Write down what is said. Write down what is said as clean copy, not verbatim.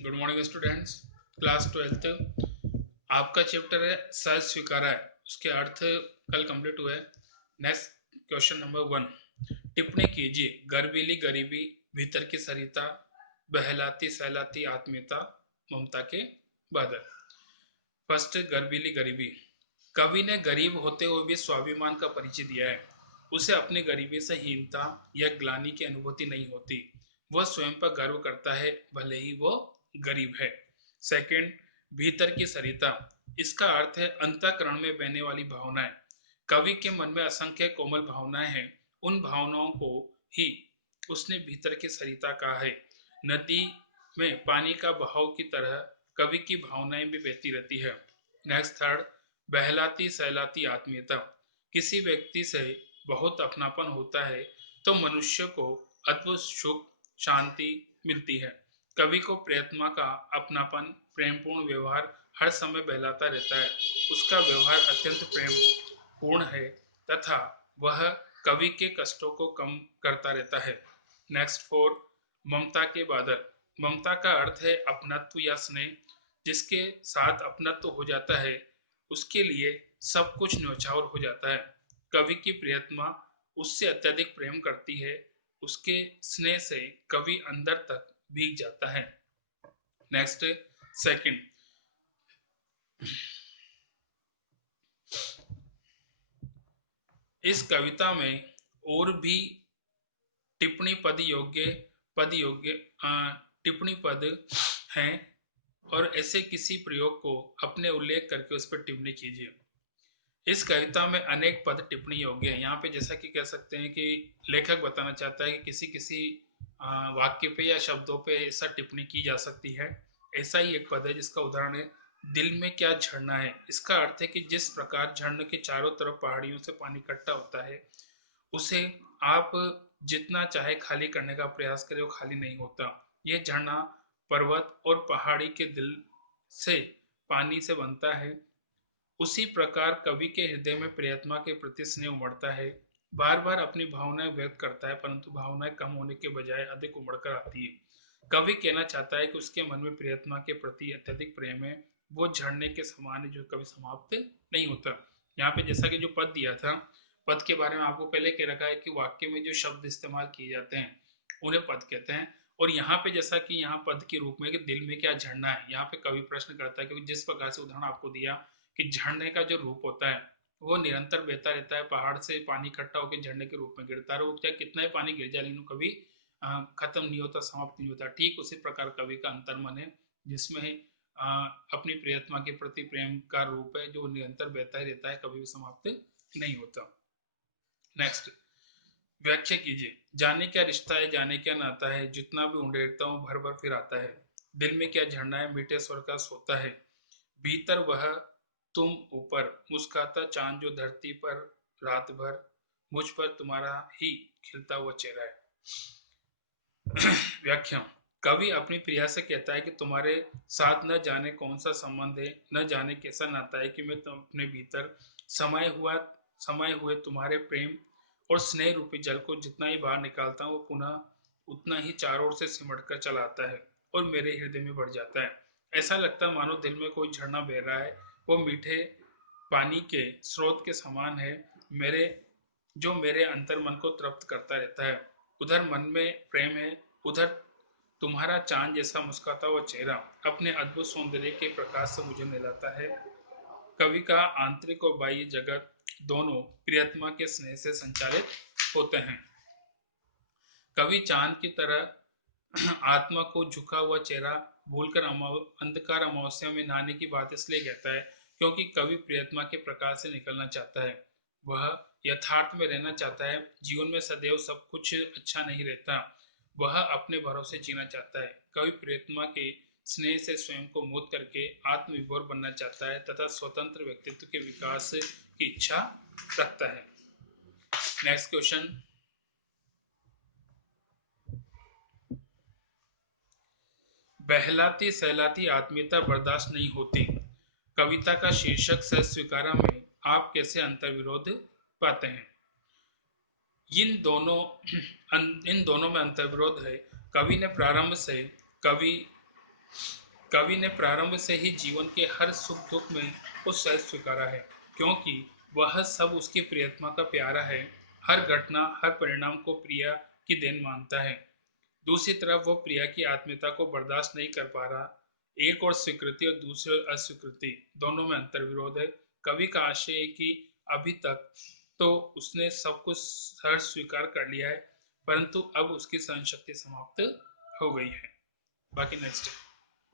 Good morning students. Class 12th आपका chapter है सहज स्वीकारा है, उसके अर्थ कल कंप्लीट हुए। नेक्स्ट क्वेश्चन नंबर 1, टिप्पणी कीजिए। गर्वीली गरीबी, भीतर की सरिता, बहलाती सहलाती आत्मीयता, ममता के बादल। फर्स्ट, गर्वीली गरीबी। कवि ने गरीब होते हुए भी स्वाभिमान का परिचय दिया है। उसे अपनी गरीबी से हीनता या ग्लानि की अनुभूति नहीं होती। वह स्वयं पर गर्व करता है, भले ही वो गरीब है। सेकंड, भीतर की सरिता। इसका अर्थ है अंतःकरण में बहने वाली भावनाएं। कवि के मन में असंख्य कोमल भावनाएं हैं। उन भावनाओं को ही उसने भीतर की सरिता कहा है। नदी में पानी का बहाव की तरह कवि की भावनाएं भी बहती रहती है। नेक्स्ट, थर्ड, बहलाती सहलाती आत्मीयता। किसी व्यक्ति से बहुत अपनापन होता है तो मनुष्य को अद्भुत सुख शांति मिलती है। कवि को प्रियतमा का अपनापन, प्रेमपूर्ण व्यवहार हर समय बहलाता रहता है। उसका व्यवहार अत्यंत प्रेम पूर्ण है तथा वह कवि के कष्टों को कम करता रहता है। नेक्स्ट, फोर, ममता के बादल। ममता का अर्थ है अपनत्व या स्नेह। जिसके साथ अपनत्व हो जाता है उसके लिए सब कुछ न्यौछावर हो जाता है। कवि की प्रियतमा उससे अत्यधिक प्रेम करती है। उसके स्नेह से कवि अंदर तक भीग जाता है। नेक्स्ट, सेकंड, इस कविता में और भी टिप्पणी पद योग्य टिप्पणी पद हैं और ऐसे किसी प्रयोग को अपने उल्लेख करके उस पर टिप्पणी कीजिए। इस कविता में अनेक पद टिप्पणी योग्य है। यहाँ पे जैसा कि कह सकते हैं कि लेखक बताना चाहता है कि किसी किसी वाक्य पे या शब्दों पे ऐसा टिप्पणी की जा सकती है। ऐसा ही एक पद है जिसका उदाहरण है, दिल में क्या झरना है। इसका अर्थ है कि जिस प्रकार झरने के चारों तरफ पहाड़ियों से पानी इकट्ठा होता है, उसे आप जितना चाहे खाली करने का प्रयास करें वो खाली नहीं होता। यह झरना पर्वत और पहाड़ी के दिल से पानी से बनता है। उसी प्रकार कवि के हृदय में प्रियतमा के प्रति स्नेह उमड़ता है। बार बार अपनी भावनाएं व्यक्त करता है परंतु भावनाएं कम होने के बजाय अधिक उमड़कर आती है। कवि कहना चाहता है कि उसके मन में प्रियतमा के प्रति अत्यधिक प्रेम है। वो झरने के समान है जो कभी समाप्त नहीं होता। यहाँ पे जैसा कि जो पद दिया था, पद के बारे में आपको पहले कह रखा है कि वाक्य में जो शब्द इस्तेमाल किए जाते हैं उन्हें पद कहते हैं। और यहाँ पे जैसा कि यहाँ पद के रूप में कि दिल में क्या झरना है, यहाँ पे कवि प्रश्न करता है क्योंकि जिस प्रकार से उदाहरण आपको दिया कि झरने का जो रूप होता है वो निरंतर बहता रहता है, पहाड़ से पानी इकट्ठा होकर झरने के रूप में गिरता है। वो चाहे कितना ही पानी गिर जाए लेकिन कभी खत्म नहीं होता, समाप्त नहीं होता। ठीक उसी प्रकार कवि का अंतर्मन है जिसमें अपनी प्रियतमा के प्रति प्रेम का रूप है जो निरंतर बहता ही रहता है, कभी भी समाप्त नहीं होता। नेक्स्ट, व्याख्या कीजिए। जाने क्या रिश्ता है, जाने क्या नाता है, जितना भी उंडेरता हूँ भर भर फिर आता है। दिल में क्या झरना है, मीठे स्वर का सोता है। भीतर वह तुम ऊपर, मुस्काता चांद जो धरती पर रात भर, मुझ पर तुम्हारा ही खिलता हुआ चेहरा है। व्याख्या, कवि अपनी प्रिया से कहता है कि तुम्हारे साथ न जाने कौन सा संबंध है, न जाने कैसा नाता है कि मैं तुम अपने भीतर समाये हुए तुम्हारे प्रेम और स्नेह रूपी जल को जितना ही बाहर निकालता हूँ वो पुनः उतना ही चारों ओर से सिमट कर चला आता है और मेरे हृदय में बढ़ जाता है। ऐसा लगता है मानो दिल में कोई झरना बह रहा है। वो मीठे पानी के स्रोत के समान है, मेरे जो मेरे अंतर मन को तृप्त करता रहता है। उधर मन में प्रेम है, उधर तुम्हारा चांद जैसा मुस्कुराता हुआ चेहरा अपने अद्भुत सौंदर्य के प्रकाश से मुझे मिलाता है। कवि का आंतरिक और बाह्य जगत दोनों प्रियतमा के स्नेह से संचालित होते हैं। कवि चांद की तरह आत्मा को झुका हुआ चेहरा भूलकर अंधकार अमावस्या में नहाने की बात इसलिए कहता है क्योंकि कवि प्रियतमा के प्रकाश से निकलना चाहता है। वह यथार्थ में रहना चाहता है। जीवन में सदैव सब कुछ अच्छा नहीं रहता। वह अपने भरोसे जीना चाहता है। कवि प्रियतमा के स्नेह से स्वयं को मुक्त करके आत्मविभोर बनना चाहता है तथा स्वतंत्र व्यक्तित्व के विकास की इच्छा रखता है। नेक्स्ट क्वेश्चन, बहलाती सहलाती आत्मीयता बर्दाश्त नहीं होती। कविता का शीर्षक सह स्वीकारा में आप कैसे अंतर विरोध पाते हैं? इन दोनों में अंतर विरोध है। कवि ने प्रारंभ से कवि कवि ने प्रारंभ से ही जीवन के हर सुख दुख में उस सहज स्वीकारा है, क्योंकि वह सब उसकी प्रियतमा का प्यारा है। हर घटना, हर परिणाम को प्रिया की देन मानता है। दूसरी तरफ वो प्रिया की आत्मीयता को बर्दाश्त नहीं कर पा रहा। एक और स्वीकृति और दूसरी ओर अस्वीकृति, दोनों में अंतर विरोध है। कवि का आशय है कि अभी तक तो उसने सब कुछ सहर्ष स्वीकार कर लिया है, परंतु अब उसकी सहन शक्ति समाप्त हो गई है। बाकी नेक्स्ट